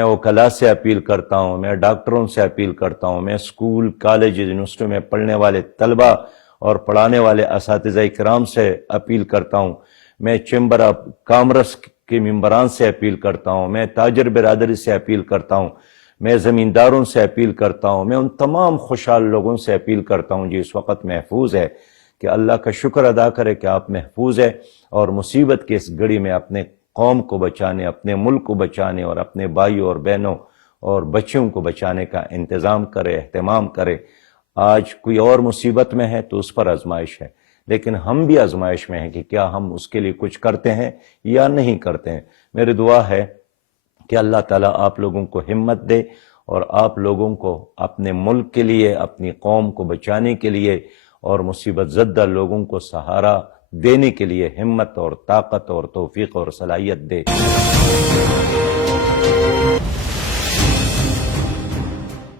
میں وکلاء سے اپیل کرتا ہوں، میں ڈاکٹروں سے اپیل کرتا ہوں، میں اسکول، کالج، یونیورسٹیوں میں پڑھنے والے طلبہ اور پڑھانے والے اساتذہ کرام سے اپیل کرتا ہوں، میں چیمبر آف کامرس کے ممبران سے اپیل کرتا ہوں، میں تاجر برادری سے اپیل کرتا ہوں، میں زمینداروں سے اپیل کرتا ہوں، میں ان تمام خوشحال لوگوں سے اپیل کرتا ہوں جو اس وقت محفوظ ہے کہ اللہ کا شکر ادا کرے کہ آپ محفوظ ہے، اور مصیبت کی اس گھڑی میں اپنے قوم کو بچانے، اپنے ملک کو بچانے اور اپنے بھائیوں اور بہنوں اور بچوں کو بچانے کا انتظام کرے، اہتمام کرے۔ آج کوئی اور مصیبت میں ہے تو اس پر آزمائش ہے، لیکن ہم بھی آزمائش میں ہیں کہ کیا ہم اس کے لیے کچھ کرتے ہیں یا نہیں کرتے ہیں۔ میری دعا ہے کہ اللہ تعالیٰ آپ لوگوں کو ہمت دے اور آپ لوگوں کو اپنے ملک کے لیے، اپنی قوم کو بچانے کے لیے اور مصیبت زدہ لوگوں کو سہارا دینے کے لیے ہمت اور طاقت اور توفیق اور صلاحیت دے۔